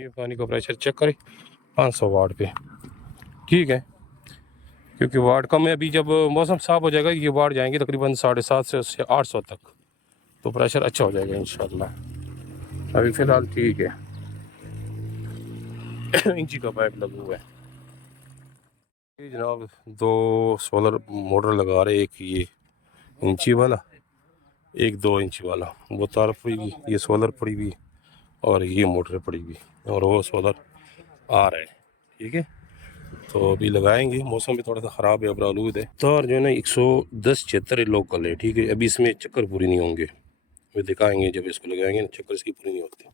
ये पानी का प्रेशर चेक करें 500 वाट पे, ठीक है। क्योंकि वाट कम है, अभी जब मौसम साफ़ हो जाएगा ये वाट जाएंगे तकरीबन 750 से 800 तक, तो प्रेशर अच्छा हो जाएगा इंशाल्लाह। अभी फ़िलहाल ठीक है। इंची का पाइप लगा हुआ है। ये जनाब 2 सोलर मोटर लगा रहे, एक ये इंची वाला, एक 2 इंच वाला। वो तार पड़ी हुई, ये सोलर पड़ी हुई, और ये मोटर पड़ी हुई, और वो सोलर आ रहा है, ठीक है। तो अभी लगाएंगे। मौसम भी थोड़ा सा ख़राब है, अब आलूद है। तार जो है ना 110-76 लोकल है, ठीक है। अभी इसमें चक्कर पूरी नहीं होंगे, वे दिखाएंगे जब इसको लगाएंगे ना, चक्कर इसकी पूरी नहीं होती।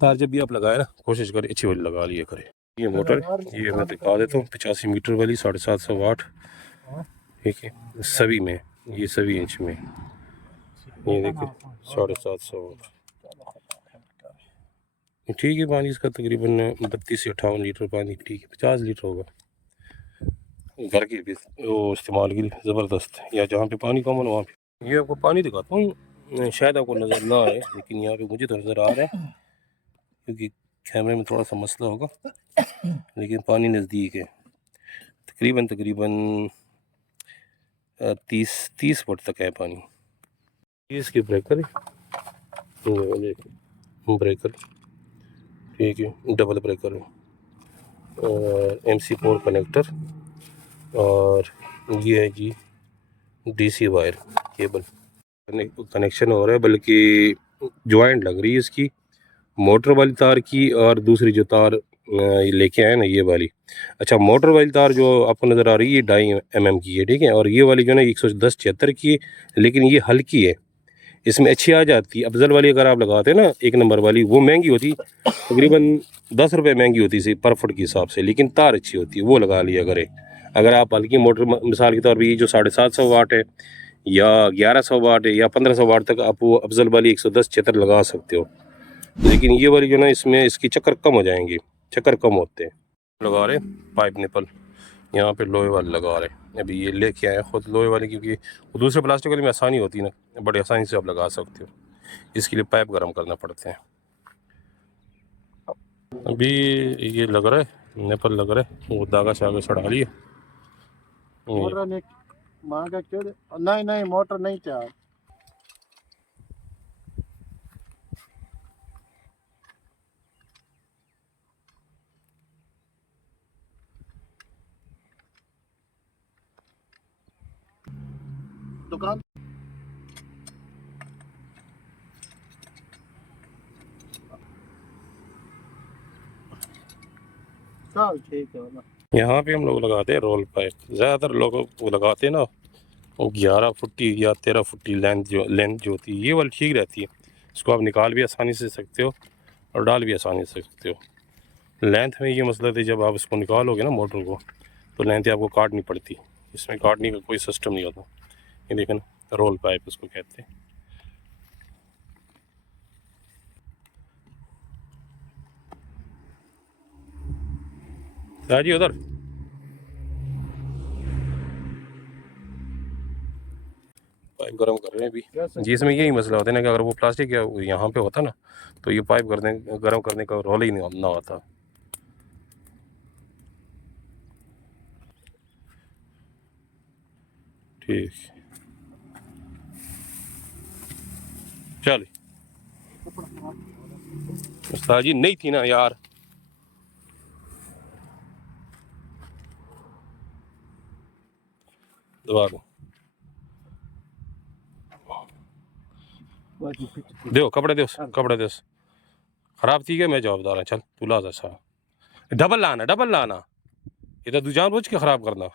तार जब भी आप लगाए ना, कोशिश करें अच्छी वाली लगा लिया करें। ये मोटर, ये मैं दिखा देता हूँ, 85 मीटर वाली 750 वाट, ठीक है। सभी में, ये सभी इंच में, ये देखिए 750 वाट, ठीक है। पानी इसका तकरीबन 32 से 58 लीटर पानी, ठीक है। 50 लीटर होगा घर की भी वो इस्तेमाल के लिए ज़बरदस्त है। या जहाँ पे पानी कम हो ना वहाँ पे। ये आपको पानी दिखाता हूँ, शायद आपको नज़र ना आए, लेकिन यहाँ पे मुझे तो नज़र आ रहा है, क्योंकि कैमरे में थोड़ा सा मसला होगा, लेकिन पानी नज़दीक है। तकरीबन 30 फुट तक है पानी। ये इसके ब्रेकर है, ब्रेकर, ठीक है, डबल ब्रेकर है, और MC4 कनेक्टर, और ये है जी DC वायर केबल कनेक्शन हो रहा है, बल्कि ज्वाइंट लग रही है इसकी मोटर वाली तार की, और दूसरी जो तार लेके आए ना ये वाली। अच्छा, मोटर वाली तार जो आपको नज़र आ रही है 2.5 mm की है, ठीक है। और ये वाली जो है ना 110-76 की है, लेकिन ये हल्की है, इसमें अच्छी आ जाती है। अफजल वाली अगर आप लगाते हैं ना 1 नंबर वाली, वो महंगी होती, तकरीबन 10 रुपये महंगी होती है पर फुट के हिसाब से, लेकिन तार अच्छी होती है, वो लगा लिया करें। अगर आप हल्की मोटर, मिसाल के तौर पर ये जो 750 वाट है, या 1100 वाट है, या 1500 वाट तक आप वो अफजल वाली 110-76 लगा सकते हो। लेकिन ये वाली जो ना, इसमें इसकी चक्कर कम हो जाएंगी, चक्कर कम होते हैं। लगा रहे पाइप निपल, यहाँ पे लोहे वाले लगा रहे। अभी ये लेके आए खुद लोहे वाले, क्योंकि वो दूसरे प्लास्टिक वाले में आसानी होती है ना, बड़ी आसानी से आप लगा सकते हो। इसके लिए पाइप गर्म करना पड़ते हैं। अभी ये लग रहा है, निपल लग रहा है, वो धागा शागा चढ़ा लिए। नहीं नहीं मोटर नहीं चाहिए। दुकान चल ठीक है ना। यहाँ पे हम लोग लगाते हैं रोल पाइप। ज़्यादातर लोग वो लगाते हैं ना, वो 11 फुटी या 13 फुटी लेंथ जो होती है, ये वाली ठीक रहती है। इसको आप निकाल भी आसानी से सकते हो, और डाल भी आसानी से सकते हो। लेंथ में ये मसला है, जब आप इसको निकालोगे ना मोटर को, तो लेंथ आपको काटनी पड़ती। इसमें काटने का कोई सिस्टम नहीं होता। ये देखें ना, रोल पाइप इसको कहते हैं। जी उधर पाइप गर्म कर रहे हैं अभी जी। इसमें यही मसला होता है ना, कि अगर वो प्लास्टिक या यहाँ पे होता ना, तो ये पाइप गर्म करने का रोल ही नहीं ना होता। ठीक, चल उस्ताद जी नहीं थी ना यार। दबा दो, दो कपड़े दो, कपड़े दो। खराब थी क्या, मैं जवाबदार है। चल तू ला सा डबल लाना, डबल लाना। ये तो तू जानबूझ के खराब करना।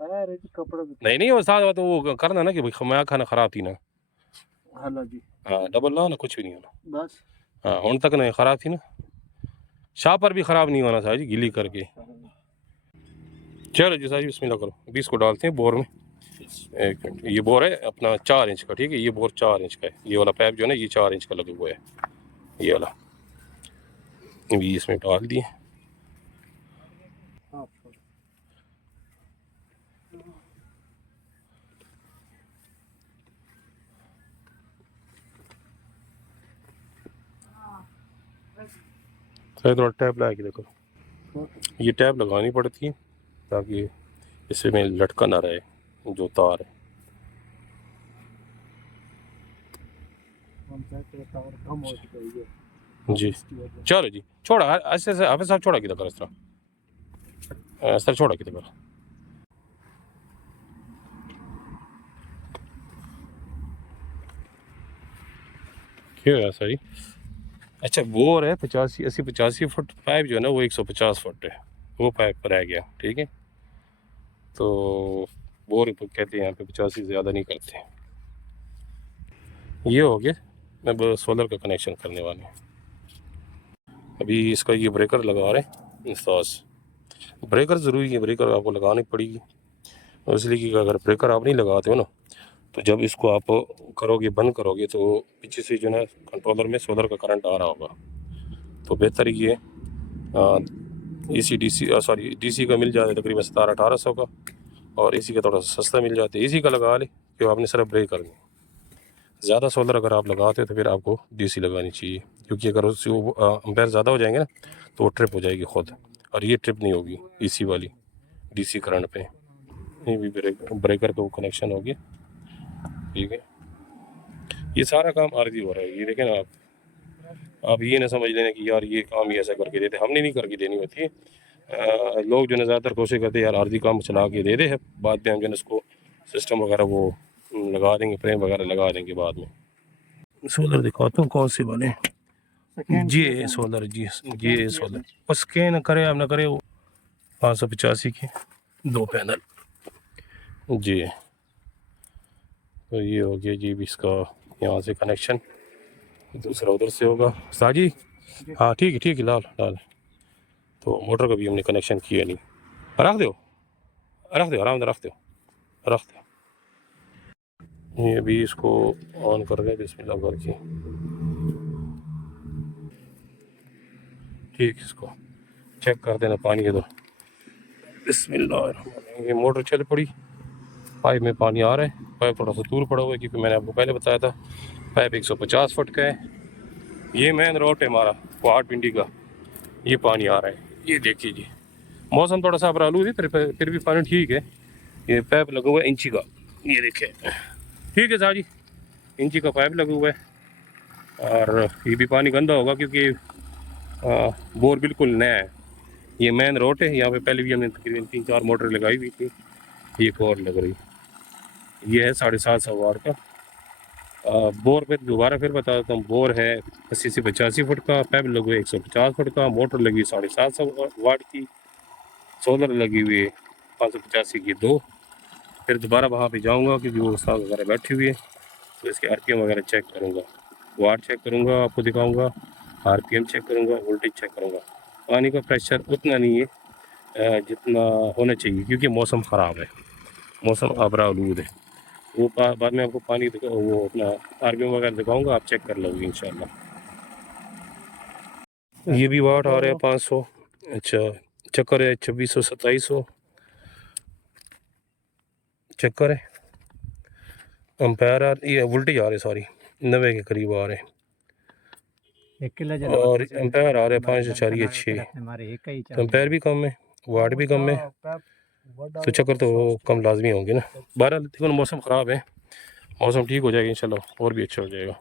नहीं नहीं, वो साथ तो वो करना ना कि भाई मैं खाना खराब थी ना। हाँ डबल लाना, कुछ भी नहीं होना बस। हाँ उन तक नहीं खराब थी ना, शाह पर भी खराब नहीं होना चाहिए गिली करके। चलो जी साहब बिस्मिल्लाह करो। अभी इसको डालते हैं बोर में। एक मिनट, ये बोर है अपना 4 इंच का, ठीक है। ये बोर 4 इंच का है। ये वाला पाइप जो है ना, ये 4 इंच का लगा हुआ है, ये वाला। अभी इसमें डाल दिए। मैं थोड़ा टैप लगा के देखो, ये टैप लगानी पड़ती है ताकि इसमें लटका ना रहे जो तार है। हम कहते हैं टावर कम हो चुका है जी इसकी वजह चलो जी, छोड़ा ऐसे ऐसे हाफिज साहब, छोड़ा किधर इस तरह छोड़ा किधर। क्यों है सही? अच्छा बोर है 85 फुट, पाइप जो है ना वो 150 फुट है, वो पाइप पर रह गया। ठीक है, तो बोर कहते हैं यहाँ पे 85 ज़्यादा नहीं करते। ये हो गया, अब सोलर का कनेक्शन करने वाले हैं। अभी इसका ये ब्रेकर लगा रहे हैं सास। ब्रेकर ज़रूरी है, ब्रेकर आपको लगानी पड़ेगी, इसलिए कि अगर ब्रेकर आप नहीं लगाते हो ना तो जब इसको आप करोगे बंद करोगे तो पीछे से जो है कंट्रोलर में सोलर का करंट आ रहा होगा। तो बेहतर ये AC DC सॉरी DC का मिल जाता है तकरीबन 1700-1800 का, और AC का थोड़ा सा सस्ता मिल जाता है। AC का लगा ले कि आपने सिर्फ ब्रेक करनी। ज़्यादा सोलर अगर आप लगाते हो तो फिर आपको DC लगानी चाहिए, क्योंकि अगर उससे वो एम्पेयर ज़्यादा हो जाएंगे ना तो वो ट्रिप हो जाएगी खुद, और ये ट्रिप नहीं होगी AC वाली DC करंट पे। ये भी ब्रेकर का वो कनेक्शन हो गया। ठीक है, ये सारा काम आरजी हो रहा है। ये देखें ना आप ये ना समझ लेना कि यार ये काम ही ऐसा करके देते, हमने नहीं करके देनी होती है। लोग जो है ज़्यादातर कोशिश करते हैं यार आरजी काम चला के दे दे है, बाद में हम जो है उसको सिस्टम वगैरह वो लगा देंगे, फ्रेम वगैरह लगा देंगे बाद में। सोलर दिखाता हूँ कौन से बने। जी सोलर, जी सोलर, और स्कैन करे आप ना करे वो 585 के 2 पैनल जी। तो ये हो गया जी इसका यहाँ से कनेक्शन, दूसरा उधर से होगा साजी। हाँ ठीक है लाल लाल। तो मोटर का भी हमने कनेक्शन किया नहीं, रख दो आराम से रख दो। ये भी इसको ऑन कर रहे हैं बिस्मिल्लाह करके। ठीक, इसको चेक कर देना पानी इधर, बिस्मिल्लाह। ये मोटर चल पड़ी, पाइप में पानी आ रहा है, पाइप थोड़ा सा दूर पड़ा हुआ है क्योंकि मैंने आपको पहले बताया था पाइप 150 फुट का है। ये मेन रोड है हमारा पहाड़ पिंडी का, ये पानी आ रहा है। ये देखिए जी, मौसम थोड़ा सा आलूद है, फिर भी पानी ठीक है। ये पाइप लगा हुआ है इंची का, ये देखिए ठीक है साहब जी, इंची का पाइप लगा हुआ है। और ये भी पानी गंदा होगा क्योंकि बोर बिल्कुल नया है। ये मेन रोड है, यहाँ पे पहले भी हमने तकरीबन 3-4 मोटर लगाई हुई थी, एक और लग रही। ये है 750 वाट का बोर। पे दोबारा फिर बता देता हूँ, बोर है 80 से 85 फुट का, पाइप लगी हुई 150 फुट का, मोटर लगी 750 वाट की, सोलर लगी हुई है 585 की 2। फिर दोबारा वहाँ पे जाऊँगा क्योंकि वो उस्ताद वगैरह बैठी हुई है, तो इसके RPM वगैरह चेक करूँगा, वाट चेक करूँगा, आपको दिखाऊँगा, RPM चेक करूँगा, वोल्टेज चेक करूँगा। पानी का प्रेशर उतना नहीं है जितना होना चाहिए क्योंकि मौसम ख़राब है, मौसम आबरा आलूद है। वो बाद में आपको पानी वो अपना RPM वगैरह दिखाऊँगा, आप चेक कर लोगे इंशाल्लाह। ये भी वाट आ रहा है 500। अच्छा चक्कर है 2600-2700 चक्कर है। एम्पायर ये वोल्टेज आ रहे सॉरी 90 के करीब आ रहे हैं, और एम्पायर आ रहे हैं 5.6। तो एम्पायर भी कम है, वाट भी कम है, तो चक्कर तो कम लाजमी होंगे ना। बहरहाल देखो मौसम ख़राब है, मौसम ठीक हो जाएगा इंशाल्लाह और भी अच्छा हो जाएगा।